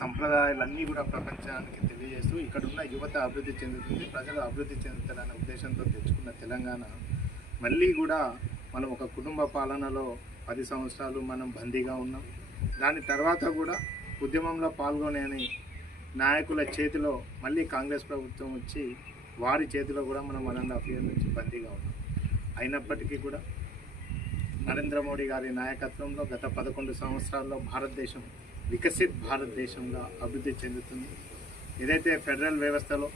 సంప్రదాయాలన్నీ కూడా ప్రపంచానికి తెలియజేస్తూ ఇక్కడ ఉన్న యువత అభివృద్ధి చెందుతుంది ప్రజలు అభివృద్ధి చెందుతారనే ఉద్దేశంతో తెచ్చుకున్న తెలంగాణ. మళ్ళీ కూడా మనం ఒక కుటుంబ పాలనలో పది సంవత్సరాలు మనం బందీగా ఉన్నాం. దాని తర్వాత కూడా ఉద్యమంలో పాల్గొనేని నాయకుల చేతిలో మళ్ళీ కాంగ్రెస్ ప్రభుత్వం వచ్చి వారి చేతిలో కూడా మనం వన్ అండ్ హాఫ్ ఇయర్ నుంచి బందీగా ఉన్నాం. అయినప్పటికీ కూడా నరేంద్ర మోడీ గారి నాయకత్వంలో గత పదకొండు సంవత్సరాల్లో భారతదేశం వికసిత్ భారతదేశంగా అభివృద్ధి చెందుతుంది. ఏదైతే ఫెడరల్ వ్యవస్థలో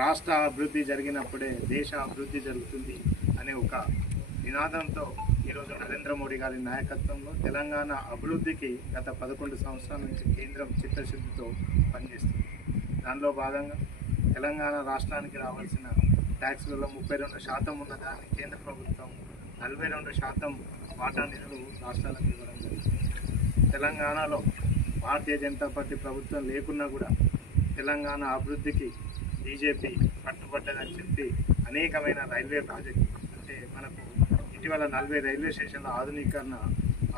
రాష్ట్ర అభివృద్ధి జరిగినప్పుడే దేశ అభివృద్ధి జరుగుతుంది అనే ఒక నినాదంతో ఈరోజు నరేంద్ర మోడీ గారి నాయకత్వంలో తెలంగాణ అభివృద్ధికి గత పదకొండు సంవత్సరాల నుంచి కేంద్రం చిత్తశుద్ధితో పనిచేస్తుంది. దానిలో భాగంగా తెలంగాణ రాష్ట్రానికి రావాల్సిన ట్యాక్స్లలో ముప్పై రెండు శాతం ఉన్నదాన్ని కేంద్ర ప్రభుత్వం నలభై రెండు శాతం వాటా నిధులు రాష్ట్రాలకు ఇవ్వడం జరిగింది. తెలంగాణలో భారతీయ జనతా పార్టీ ప్రభుత్వం లేకున్నా కూడా తెలంగాణ అభివృద్ధికి బీజేపీ పట్టుబట్టదని చెప్పి అనేకమైన రైల్వే ప్రాజెక్టు అంటే మనకు ఇటీవల నలభై రైల్వే స్టేషన్ల ఆధునీకరణ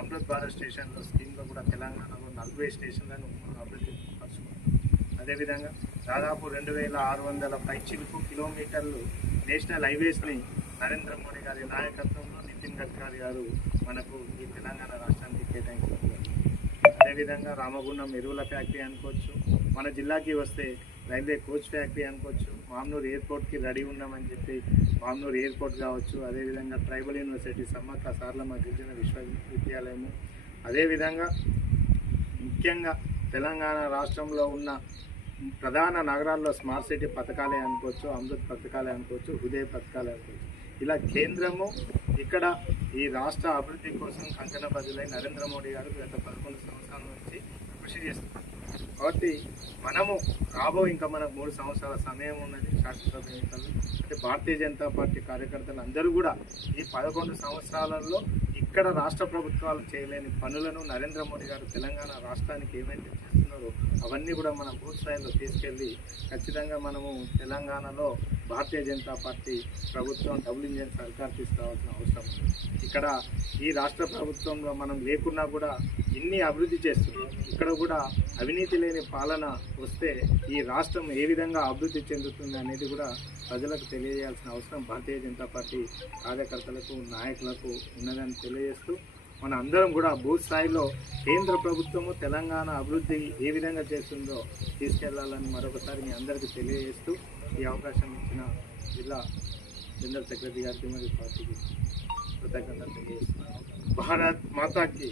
అమృత్ భారత్ స్టేషన్లో స్కీమ్లో కూడా తెలంగాణలో నలభై స్టేషన్లను మనం అభివృద్ధి పరుచుకున్నాం. అదేవిధంగా దాదాపు రెండు వేల ఆరు వందల పైచిలుకు కిలోమీటర్లు నేషనల్ హైవేస్ని నరేంద్ర మోడీ గారి నాయకత్వంలో నితిన్ గడ్కరీ గారు మనకు ఈ తెలంగాణ రాష్ట్రానికి కేటాయించారు. అదేవిధంగా రామగుండం ఎరువుల ఫ్యాక్టరీ అనుకోవచ్చు. మన జిల్లాకి వస్తే రైల్వే కోచ్ ఫ్యాక్టరీ అనుకోవచ్చు. మామ్నూర్ ఎయిర్పోర్ట్కి రెడీ ఉన్నామని చెప్పి మామ్నూర్ ఎయిర్పోర్ట్ కావచ్చు. అదేవిధంగా ట్రైబల్ యూనివర్సిటీ సమ్మక్క సార్లమ్మ గిరిజన విశ్వవిద్యాలయము. అదేవిధంగా ముఖ్యంగా తెలంగాణ రాష్ట్రంలో ఉన్న ప్రధాన నగరాల్లో స్మార్ట్ సిటీ పథకాలే అనుకోవచ్చు. అమృత్ పథకాలే అనుకోవచ్చు. హృదయ పథకాలే అనుకోవచ్చు. ఇలా కేంద్రము ఇక్కడ ఈ రాష్ట్ర అభివృద్ధి కోసం కంకణ బదులై నరేంద్ర మోడీ గారు గత పదకొండు సంవత్సరాల నుంచి కృషి చేస్తున్నారు కాబట్టి మనము రాబో ఇంకా మనకు మూడు సంవత్సరాల సమయం ఉన్నది శాసనసభ ఎన్నికల్లో అంటే భారతీయ జనతా పార్టీ కార్యకర్తలు అందరూ కూడా ఈ పదకొండు సంవత్సరాలలో ఇక్కడ రాష్ట్ర ప్రభుత్వాలు చేయలేని పనులను నరేంద్ర మోడీ గారు తెలంగాణ రాష్ట్రానికి ఏమైతే చేస్తున్నారో అవన్నీ కూడా మన బూత్ స్థాయిలో తీసుకెళ్ళి ఖచ్చితంగా మనము తెలంగాణలో భారతీయ జనతా పార్టీ ప్రభుత్వం డబుల్ ఇంజన్ సర్కార్ తీసుకురావాల్సిన అవసరం ఉంది. ఇక్కడ ఈ రాష్ట్ర ప్రభుత్వంలో మనం లేకున్నా కూడా ఇన్ని అభివృద్ధి చేస్తున్నాం. ఇక్కడ కూడా అవినీతి లేని పాలన వస్తే ఈ రాష్ట్రం ఏ విధంగా అభివృద్ధి చెందుతుంది అనేది కూడా ప్రజలకు తెలియజేయాల్సిన అవసరం. భారతీయ జనతా పార్టీ కార్యకర్తలకు నాయకులకు ఉన్నదని తెలియజేస్తూ మన అందరం కూడా భూస్థాయిలో స్థాయిలో కేంద్ర ప్రభుత్వము తెలంగాణ అభివృద్ధి ఏ విధంగా చేస్తుందో తీసుకెళ్ళాలని మరొకసారి మీ అందరికీ తెలియజేస్తూ ఈ అవకాశం ఇచ్చిన జిల్లా జనరల్ సెక్రటరీ గారికి మరియు పార్టీకి కృతజ్ఞతలు తెలియజేస్తున్నాను. భారత్ మాతాకి